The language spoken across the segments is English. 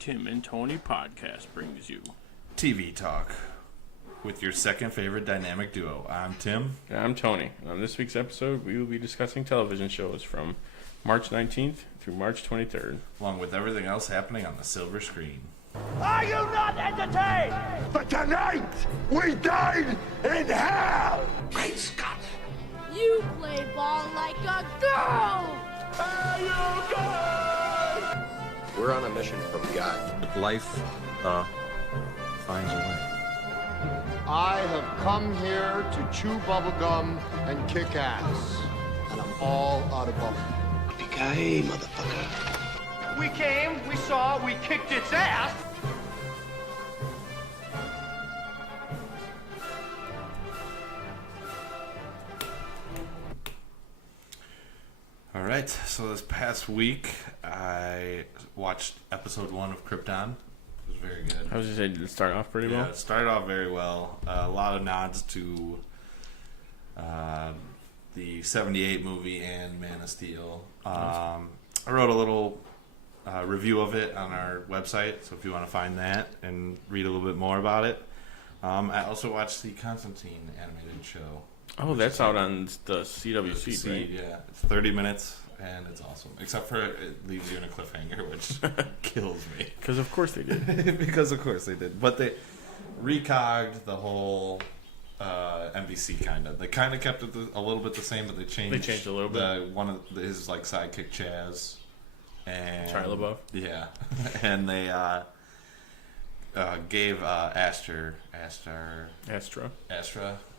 Tim and Tony podcast brings you TV Talk with your second favorite dynamic duo. I'm Tim. And I'm Tony. And on this week's episode, we will be discussing television shows from March 19th through March 23rd. Along with everything else happening on the silver screen. Are you not entertained? But tonight, we dine in hell! Great Scott! You play ball like a girl! Are you good? We're on a mission from God. Life finds a way. I have come here to chew bubblegum and kick ass. And I'm all out of bubblegum. Yippee-ki-yay, motherfucker. We came, we saw, we kicked its ass! All right, so this past week, I watched episode 1 of Krypton. It was very good. I was just saying, did it start off pretty Yeah, well? it started off very well. A lot of nods to the 78 movie and Man of Steel. I wrote a little review of it on our website, so if you want to find that and read a little bit more about it. I also watched the Constantine animated show. Oh, that's out on the CWC, See, right? yeah, it's 30 minutes, and it's awesome. Except for it leaves you in a cliffhanger, which kills me. Because of course they did. Because of course they did. But they recogged the whole NBC kind of. They kind of kept it a little bit the same, but they changed. They changed a little bit. One of his like sidekick Chaz, and Shia LaBeouf. Yeah, and they gave Astra,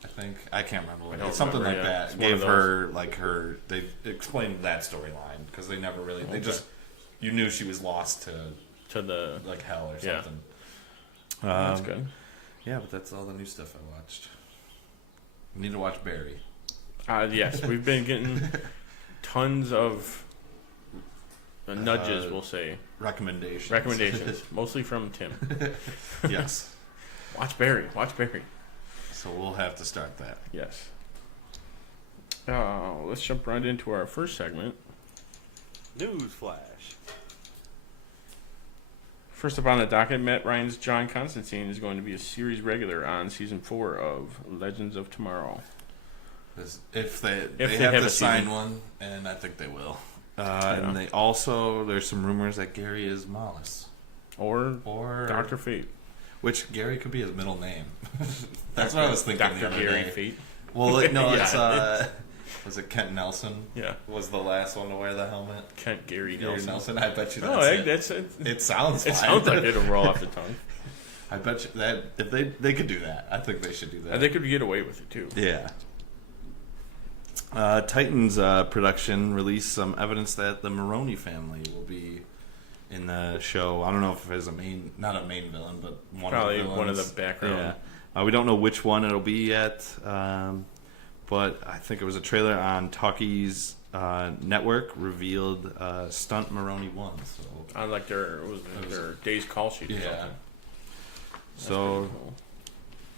I think. I can't remember what I don't it's something remember, like yeah. that. It's one Gave of her like her. They explained that storyline because they never really. They just you knew she was lost To the... like hell or Yeah. something. That's good. Yeah, but that's all the new stuff I watched. I need to watch Barry. Yes, we've been getting tons of nudges, we'll say. Recommendations. Mostly from Tim. Yes. Watch Barry. So we'll have to start that. Yes. Let's jump right into our first segment. Newsflash. First up on the docket, Matt Ryan's John Constantine is going to be a series regular on season 4 of Legends of Tomorrow. If they they have have to a sign season. one, and I think they will. And they also, there's some rumors that Gary is Mollis. Or Dr. Fate. Which Gary could be his middle name. That's what I was thinking the Dr. other Gary day. Fate. Well, no, Yeah. it's was it Kent Nelson? Yeah. Was the last one to wear the helmet? Kent Gary Gary Nelson. I bet you that's Oh, it. that's it. It sounds fine. It sounds like it'll roll off the tongue. I bet you that if they could do that, I think they should do that. They could get away with it, too. Yeah. Titans production released some evidence that the Maroney family will be in the show. I don't know if as not a main villain, but Probably of the villains. one of the background. Yeah. We don't know which one it'll be yet, but I think it was a trailer on Talkies network revealed Stunt Maroney 1. So On like their day's call sheet or something. yeah. That's So pretty cool.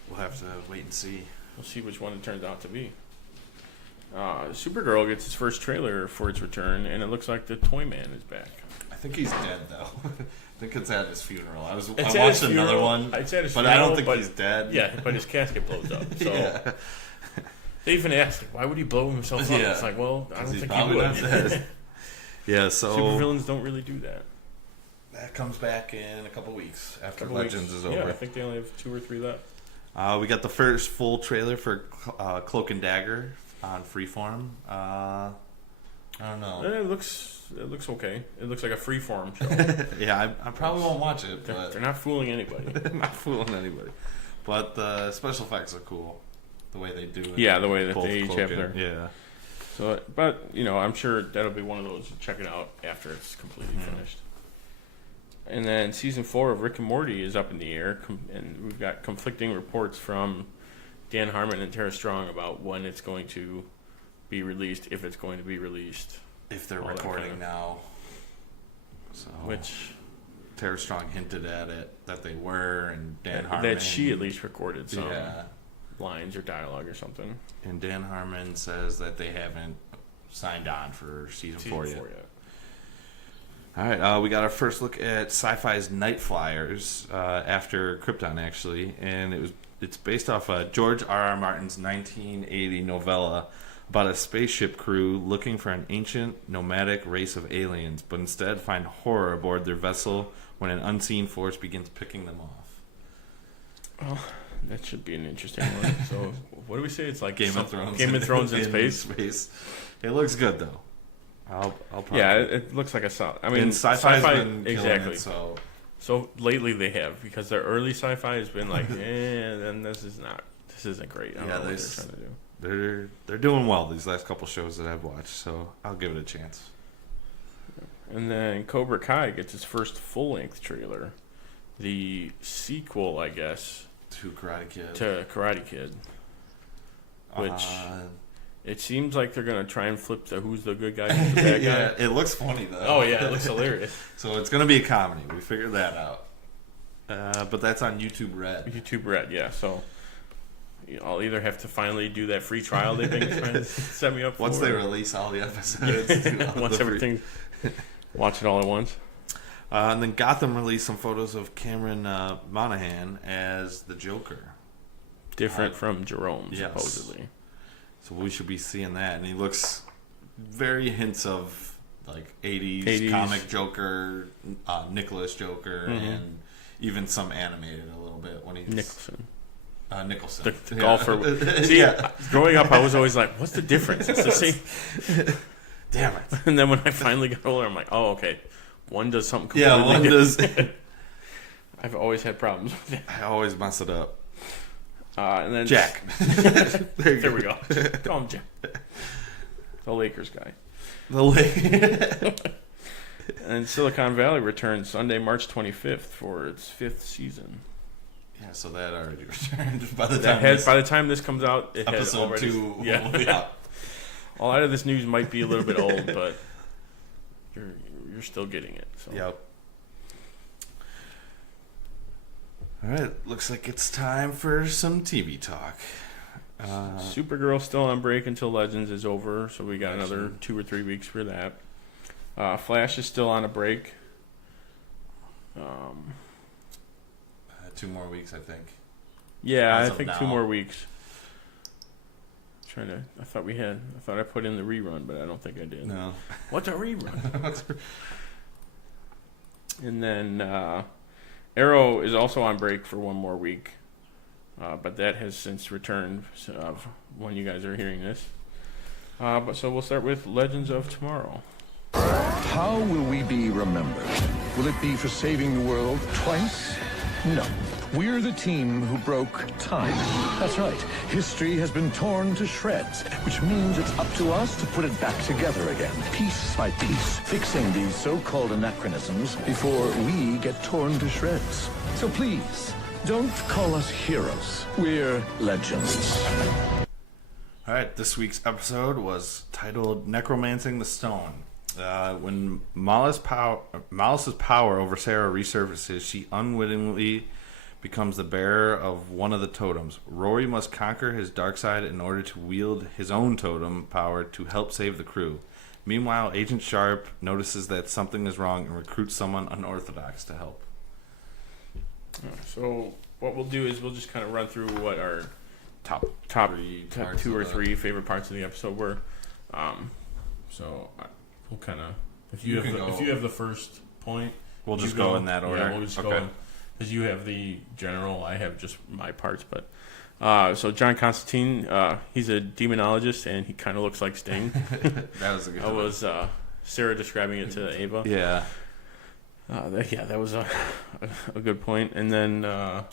we'll have to wait and see. We'll see which one it turns out to be. Supergirl gets its first trailer for its return, and it looks like the Toy Man is back. I think he's dead though. I think it's at his funeral. I It's at watched his another funeral. one, It's at his but I don't funeral, think he's dead. Yeah, but his casket blows up. So Yeah. they even asked, like, why would he blow himself up? Yeah. It's like, well, I don't He's think he probably not would. dead. Yeah, so Supervillains don't really do that. that comes back in a couple weeks after Couple Legends weeks. is over. Yeah, I think they only have 2 or 3 left. We got the first full trailer for Cloak and Dagger on Freeform. I don't know. It looks okay. It looks like a freeform show. Yeah, I probably won't watch it, They're but not fooling anybody. I'm not fooling anybody. But the special effects are cool. The way they do it. Yeah, the way that Both they each Cloak have and- their... Yeah. So, but, I'm sure that'll be one of those. Check it out after it's completely finished. And then season 4 of Rick and Morty is up in the air, and we've got conflicting reports from Dan Harmon and Tara Strong about when it's going to be released, if it's going to be released. If they're All that recording kind of- now. So Which Tara Strong hinted at it that they were, and Dan Harmon that she at least recorded some yeah, lines or dialogue or something. and Dan Harmon says that they haven't signed on for season 4 yet. All right, we got our first look at Sci-Fi's Night Flyers after Krypton, actually, and it's based off George R.R. Martin's 1980 novella about a spaceship crew looking for an ancient nomadic race of aliens, but instead find horror aboard their vessel when an unseen force begins picking them off. Oh, that should be an interesting one. So, what do we say? It's like Game of Thrones. Game of Thrones in space. It looks good though. I'll probably. Yeah, it looks like a solid. I mean, and sci-fi's sci-fi been killing exactly. it, so So lately they have, because their early sci-fi has been like, then this isn't great. I don't know what they're trying to do. they're doing well these last couple shows that I've watched, so I'll give it a chance. And then Cobra Kai gets its first full-length trailer, the sequel, I guess, To Karate Kid. to Karate Kid, which it seems like they're gonna try and flip the who's the good guy, who's the bad yeah, guy. it looks funny though. Oh yeah, it looks hilarious. So it's gonna be a comedy. We figured that out. But that's on YouTube Red. YouTube Red, yeah. So I'll either have to finally do that free trial they've been trying to set me up for. Once they release all the episodes. Once everything, watch it all at once. And then Gotham released some photos of Cameron Monaghan as the Joker. Different from Jerome, yes. supposedly. So we should be seeing that. And he looks very hints of like 80s, 80s. comic Joker, Nicholas Joker, and even some animated a little bit when he's Nicholson. Nicholson. The golfer. See, growing up, I was always like, what's the difference? It's the same. Damn it. And then when I finally got older, I'm like, oh, okay. One does something completely Yeah, one different. does. I've always had problems with it. I always mess it up. And then Jack. There we go. Call him Jack. The Lakers guy. And Silicon Valley returns Sunday, March 25th for its 5th season. Yeah, so that already returned by the That time has, by the time this comes out, it has episode already. 2 Yeah. will be out. A lot of this news might be a little bit old, but you're still getting it. So. Yep. All right, looks like it's time for some TV talk. Supergirl's still on break until Legends is over, so we got another 2 or 3 weeks for that. Flash is still on a break. 2 more weeks, I think. Yeah, As I of think now. 2 more weeks. I thought I put in the rerun, but I don't think I did. No. What's a rerun? And then Arrow is also on break for 1 more week, but that has since returned when you guys are hearing this. So we'll start with Legends of Tomorrow. How will we be remembered? Will it be for saving the world twice? No. We're the team who broke time. That's right. History has been torn to shreds, which means it's up to us to put it back together again, piece by piece, fixing these so-called anachronisms before we get torn to shreds. So please, don't call us heroes. We're legends. All right, this week's episode was titled Necromancing the Stone. When Malice's power over Sarah resurfaces, she unwittingly becomes the bearer of one of the totems. Rory must conquer his dark side in order to wield his own totem power to help save the crew. Meanwhile, Agent Sharp notices that something is wrong and recruits someone unorthodox to help. So what we'll do is we'll just kind of run through what our top 2 or 3 favorite parts of the episode were. We'll kind of if you have the first point, We'll just go in that order. Yeah, we'll just go in because you have the general. I have just my parts, but. So John Constantine, he's a demonologist, and he kind of looks like Sting. That was a good That was Sarah describing it to Ava. Yeah. That was a good point. And then I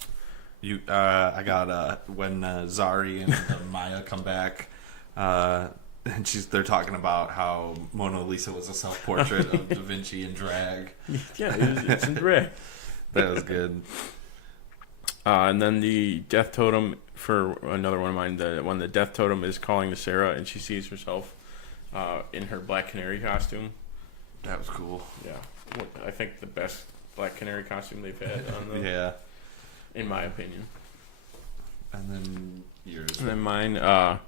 got when Zari and Maya come back, and they're talking about how Mona Lisa was a self-portrait of Da Vinci in drag. Yeah, it's in drag. That was good. And then the death totem for another one of mine. The death totem is calling to Sarah, and she sees herself in her Black Canary costume. That was cool. Yeah, I think the best Black Canary costume they've had on the. Yeah. In my opinion. And then yours. And then mine.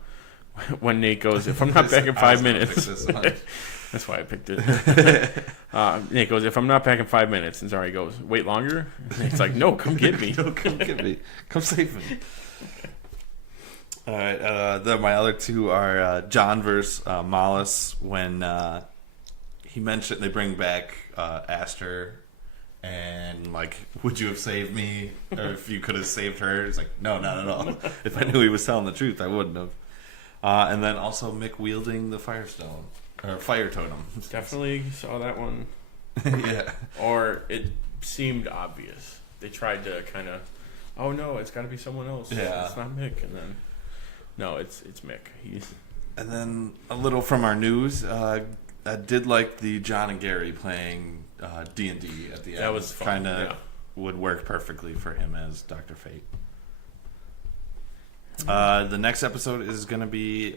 When Nate goes, if I'm not back in 5 minutes. That's why I picked it. Nate goes, if I'm not back in 5 minutes, and Zari goes, wait longer? And Nate's like, no, come get me. No, come get me. Come save me. All right. Then my other two are John versus Mollis. When he mentioned they bring back Aster, and like, would you have saved me, or if you could have saved her? It's like, no, not at all. If I knew he was telling the truth, I wouldn't have. And then also Mick wielding the Firestone or Fire Totem. Definitely saw that one. Yeah. Or it seemed obvious. They tried to kind of, oh no, it's got to be someone else. Yeah. It's not Mick. And then, no, it's Mick. And then a little from our news. I did like the John and Gary playing D&D at the end. That was fun. Kind of yeah. would work perfectly for him as Dr. Fate. The next episode is going to be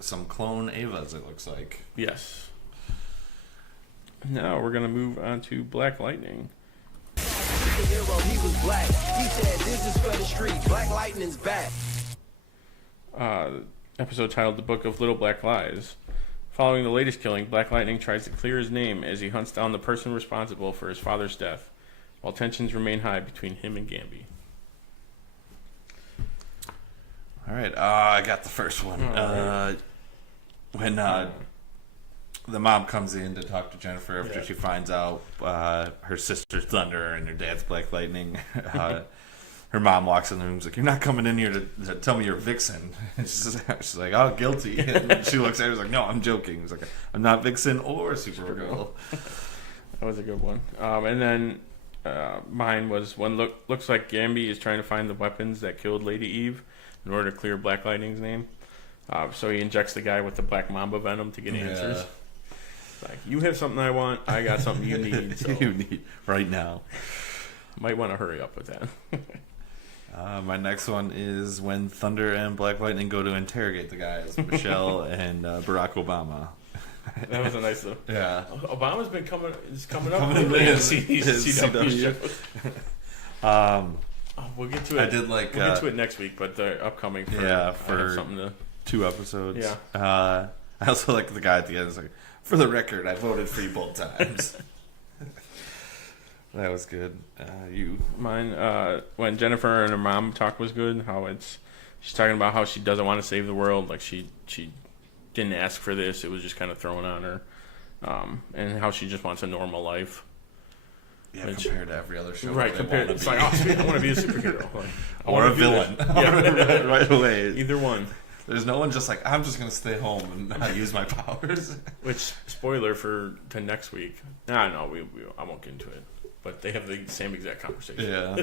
some clone Avas, it looks like. Yes. Now we're going to move on to Black Lightning. Hero, he was black. He said, this is for the street. Black Lightning's back. Episode titled The Book of Little Black Lies. Following the latest killing, Black Lightning tries to clear his name as he hunts down the person responsible for his father's death, while tensions remain high between him and Gamby. All right, I got the first one. When the mom comes in to talk to Jennifer after she finds out her sister's Thunder and her dad's Black Lightning, her mom walks in the room and is like, you're not coming in here to tell me you're Vixen. And she's like, oh, guilty. And she looks at her and is like, no, I'm joking. He's like, I'm not Vixen or Supergirl. That was a good one. And then mine was when looks like Gamby is trying to find the weapons that killed Lady Eve in order to clear Black Lightning's name. So he injects the guy with the Black Mamba venom to get answers. It's like, you have something I want, I got something you need. So You need right now. might want to hurry up with that. My next one is when Thunder and Black Lightning go to interrogate the guys, Michelle and Barack Obama. That was a nice little. Yeah. Obama's been coming up Coming lately in in CW shows. We'll get to it. I did like. We'll get to it next week, but they're upcoming. I have something to. 2 episodes. Yeah. I also like the guy at the end. It's like, for the record, I voted for you both times. That was good. Mine, when Jennifer and her mom talk was good. She's talking about how she doesn't want to save the world. Like she didn't ask for this. It was just kind of thrown on her. And how she just wants a normal life. Yeah, compared to every other show. Right, it's like, oh, sweet, I want to be a superhero. Like, or a villain. Yeah. right away. Either one. There's no one just like, I'm just going to stay home and not use my powers. Which, spoiler to next week. No, I won't get into it. But they have the same exact conversation. Yeah.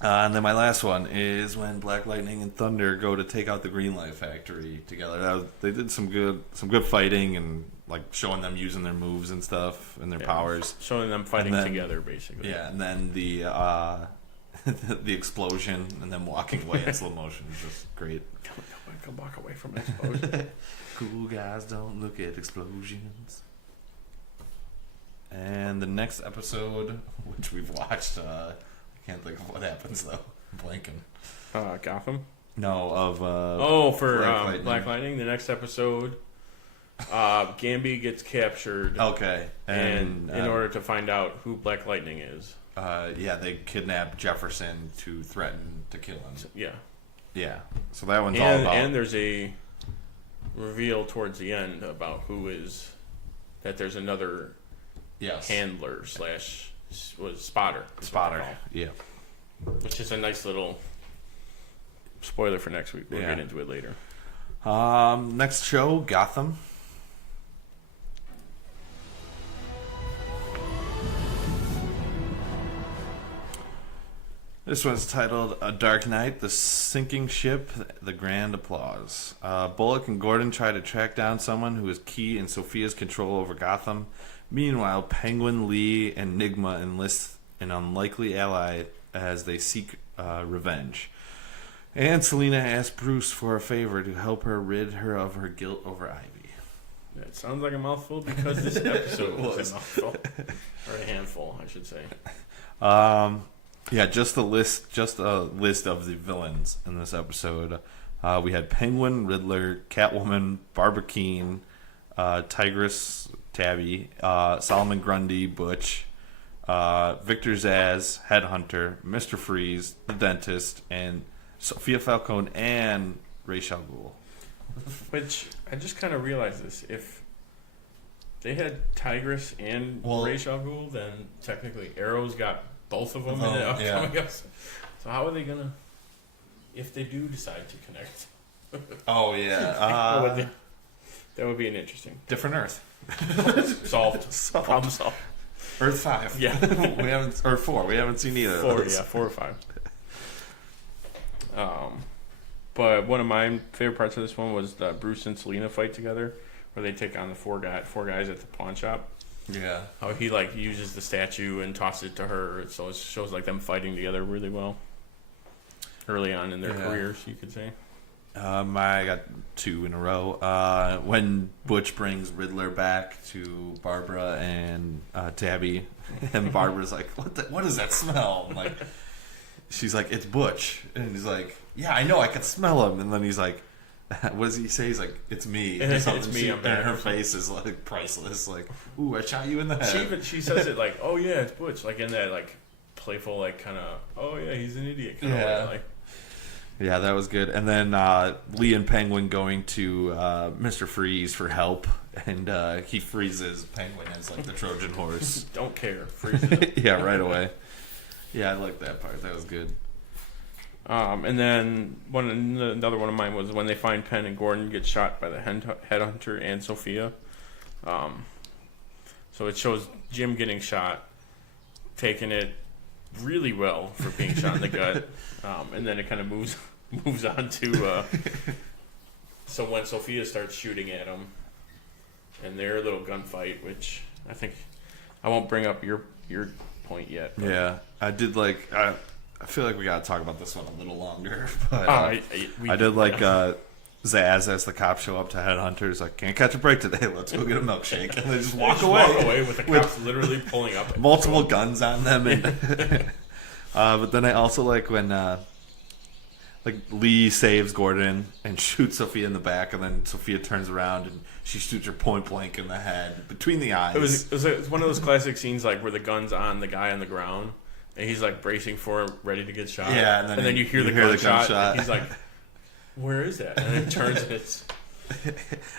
And then my last one is when Black Lightning and Thunder go to take out the Green Light Factory together. They did some good fighting and like showing them using their moves and stuff and their powers, showing them fighting together, basically. Yeah, and then the the explosion and then walking away in slow motion is just great. Come walk away from an explosion. Cool guys don't look at explosions. And the next episode, which we've watched, I can't think of what happens though. I'm blanking. Gotham? No, of for Black Lightning. The next episode, Gamby gets captured. Okay, and in order to find out who Black Lightning is, they kidnap Jefferson to threaten to kill him. Yeah. So that one's all about. And there's a reveal towards the end about that there's another. Yes. Handler / spotter. Spotter, yeah. Which is a nice little spoiler for next week. We'll get into it later. Next show, Gotham. This one's titled A Dark Night, The Sinking Ship, The Grand Applause. Bullock and Gordon try to track down someone who is key in Sophia's control over Gotham. Meanwhile, Penguin, Lee, and Nigma enlist an unlikely ally as they seek revenge. And Selina asks Bruce for a favor to help her rid her of her guilt over Ivy. That sounds like a mouthful because this episode was a mouthful. Or a handful, I should say. Just a list of the villains in this episode. We had Penguin, Riddler, Catwoman, Barbara Keene, Tigress, Tabby, Solomon Grundy, Butch, Victor Zaz, Headhunter, Mr. Freeze, the Dentist, and Sophia Falcone and Ra's al Ghul. Which I just kind of realized this. If they had Tigress and Ra's al Ghul, then technically Arrow's got both of them in the upcoming episode. So how are they gonna, if they do decide to connect? Oh yeah, that would be an interesting. different Earth. Solved. Problem solved. Earth 5. Yeah. we haven't, or 4. We haven't seen either. 4, of those. yeah, 4 or 5. But one of my favorite parts of this one was the Bruce and Selena fight together, where they take on the four guys at the pawn shop. Yeah. How he like uses the statue and tosses it to her, so it shows like them fighting together really well early on in their careers, you could say. I got 2 in a row. When Butch brings Riddler back to Barbara and Tabby, and Barbara's like, "What is that smell?" I'm like, she's like, "It's Butch," and he's like, "Yeah, I know, I can smell him." And then he's like, "What does he say?" He's like, "It's me." It's me. I'm back. And her face is like priceless. Like, "Ooh, I shot you in the head." She says it like, "Oh yeah, it's Butch," like in that like playful like kind of, "Oh yeah, he's an idiot" kind of way. Like. Yeah, that was good. And then Lee and Penguin going to Mr. Freeze for help, and he freezes Penguin as like the Trojan horse. Don't care. Freeze it. Yeah, right away. Yeah, I like that part. That was good. And then another one of mine was when they find Penn and Gordon get shot by the headhunter and Sophia. So it shows Jim getting shot, taking it really well for being shot in the gut, and then it kind of moves on to so when Sophia starts shooting at him and their little gunfight, which I think I won't bring up your point yet. Yeah, I did like. I feel like we gotta talk about this one a little longer, but I did like Zaz as the cops show up to Headhunters, like, "Can't catch a break today. Let's go get a milkshake," and they just walk away with the cops literally pulling up multiple guns on them. And but then I also like when like Lee saves Gordon and shoots Sophia in the back, and then Sophia turns around and she shoots her point blank in the head between the eyes. It was one of those classic scenes like where the gun's on the guy on the ground and he's like bracing for it, ready to get shot. Yeah, and then you hear the gunshot. And he's like, "Where is that?" And it turns and it's.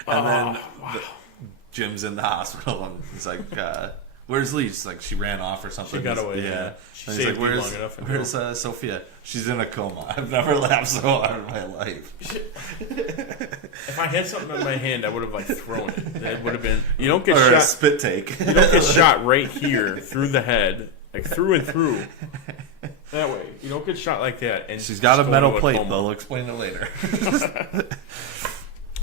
And then Jim's in the hospital and he's like, "Where's Lee?" She's like, "She ran off or something." She got away. Yeah. She and he's saved like, me long enough. Where's Sophia? She's in a coma. I've never laughed so hard in my life. If I had something in my hand, I would have like thrown it. It would have been. You don't get or shot. A spit take. You don't get shot right here through the head, like through and through. That way, you don't get shot like that. And she's got a metal plate. Coma. They'll explain it later.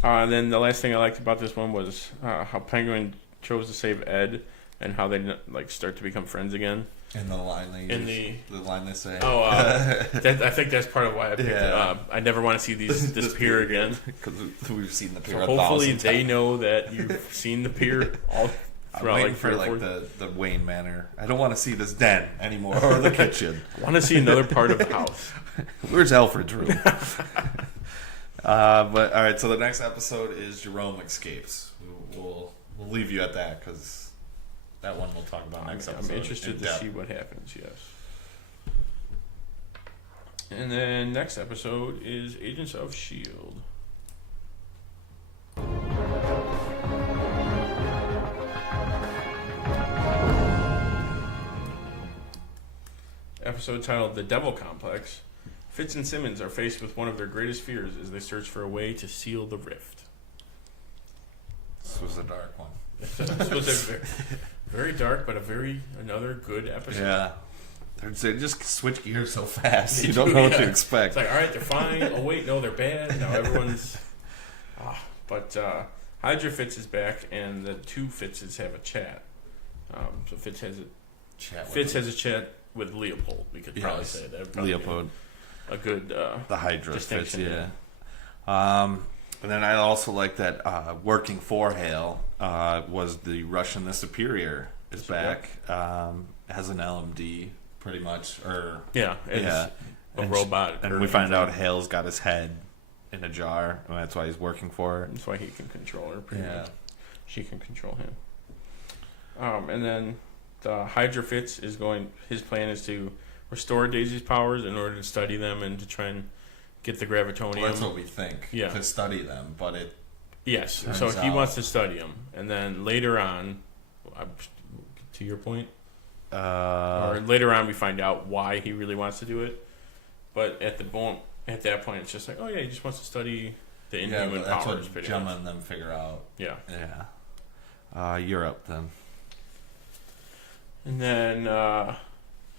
And then the last thing I liked about this one was how Penguin chose to save Ed, and how they like start to become friends again. And the line they use, the line they say. Oh, I think that's part of why I picked it up. I never want to see this pier again because we've seen the pier. So hopefully they know that you've seen the pier all. I'm waiting for like the Wayne Manor. I don't want to see this den anymore or the kitchen. I want to see another part of the house. Where's Alfred's room? But all right, so the next episode is Jerome Escapes. We'll leave you at that because that one we'll talk about next episode. I'm interested to see what happens. Yes. And then next episode is Agents of S.H.I.E.L.D. Episode titled The Devil Complex. Fitz and Simmons are faced with one of their greatest fears as they search for a way to seal the rift. This was a dark one. This was a very dark, but another good episode. Yeah. They just switch gears so fast. You don't know what to expect. It's like, all right, they're fine. Oh, wait, no, they're bad. Now everyone's... But Hydra Fitz is back, and the two Fitzes have a chat. So Fitz has a chat with Leopold. We could probably say that. Leopold. A good the Hydra Fitz, yeah. And then I also like that working for Hale was the Russian the Superior is back. Has an LMD pretty much, or a robot. And we find out Hale's got his head in a jar, and that's why he's working for her. That's why he can control her. Pretty much. she can control him. And then the Hydra Fitz is going. His plan is to restore Daisy's powers in order to study them and to try and get the gravitonium. Well, that's what we think. Yeah. To study them, but it. Yes. Turns So he out- wants to study them, and then later on, to your point, or later on we find out why he really wants to do it. But at that point, it's just like, oh yeah, he just wants to study the inhuman that's powers. what pretty Gemma much. and them figure out. Yeah. Yeah. Europe then. And then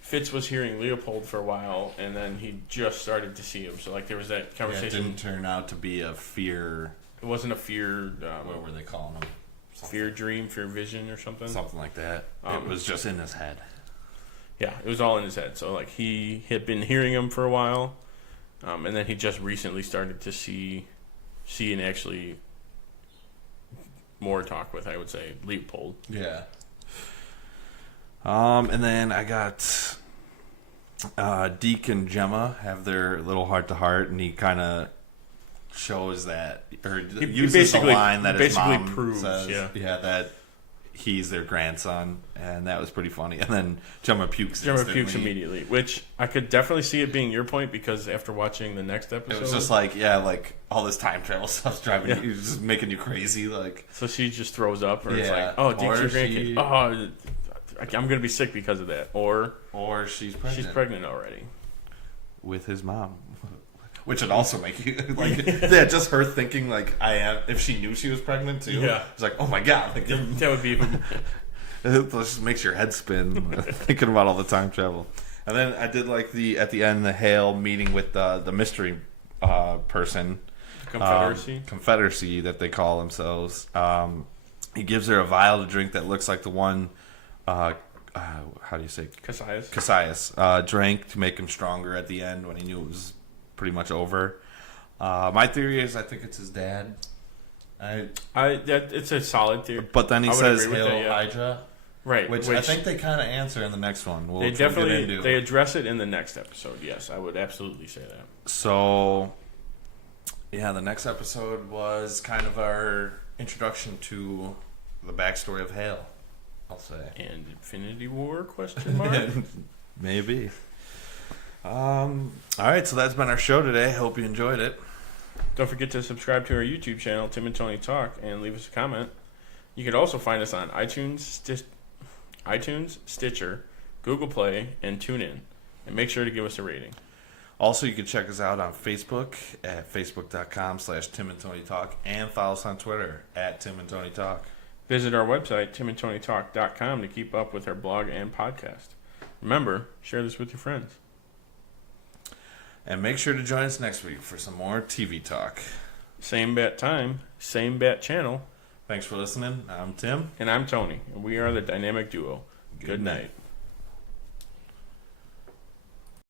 Fitz was hearing Leopold for a while, and then he just started to see him. So like there was that Yeah, it conversation. didn't turn out to be a fear. It wasn't a fear. What were they calling them? Fear dream, fear vision, or something. Something like that. It was just in his head. Yeah, it was all in his head. So like he had been hearing him for a while, and then he just recently started to see and actually more talk with, I would say, Leopold. Yeah. And then I got Deke and Gemma have their little heart to heart, and he kind of shows that, or uses basically- the line that his basically mom proves, says, yeah. that he's their grandson, and that was pretty funny. And then Gemma pukes. Gemma instantly. pukes immediately, which I could definitely see it being your point because after watching the next episode, It was just like, like all this time travel stuff's driving Yeah. you, just making you crazy. Like, so she just throws up, or it's Yeah. like, oh, Deke's Or your she- grandkid. Oh, I'm gonna be sick because of that, or she's pregnant. she's pregnant already. With his mom. Which would also make you like, yeah, just her thinking like, I am. If she knew she was pregnant too, Yeah. it's like, oh my god, like, That would be even. it just makes your head spin thinking about all the time travel. And then I did like at the end the Hale meeting with the mystery person, Confederacy that they call themselves. He gives her a vial to drink that looks like the one. How do you say? Cassius drank to make him stronger at the end when he knew it was pretty much over. My theory is I think it's his dad. It's a solid theory. But then he I would says agree with Hail that, yeah. Hydra. Right, Which I think they kind of answer in the next one. They definitely they address it in the next episode. Yes, I would absolutely say that. So, yeah, the next episode was kind of our introduction to the backstory of Hale, I'll say. And Infinity War, question mark? Maybe. All right, so that's been our show today. Hope you enjoyed it. Don't forget to subscribe to our YouTube channel, Tim and Tony Talk, and leave us a comment. You can also find us on iTunes, Stitcher, Google Play, and TuneIn. And make sure to give us a rating. Also, you can check us out on Facebook at facebook.com/Tim and Tony Talk, and follow us on Twitter at Tim and Tony Talk. Visit our website, timandtonytalk.com, to keep up with our blog and podcast. Remember, share this with your friends. And make sure to join us next week for some more TV talk. Same bat time, same bat channel. Thanks for listening. I'm Tim. And I'm Tony. And we are the Dynamic Duo. Good night.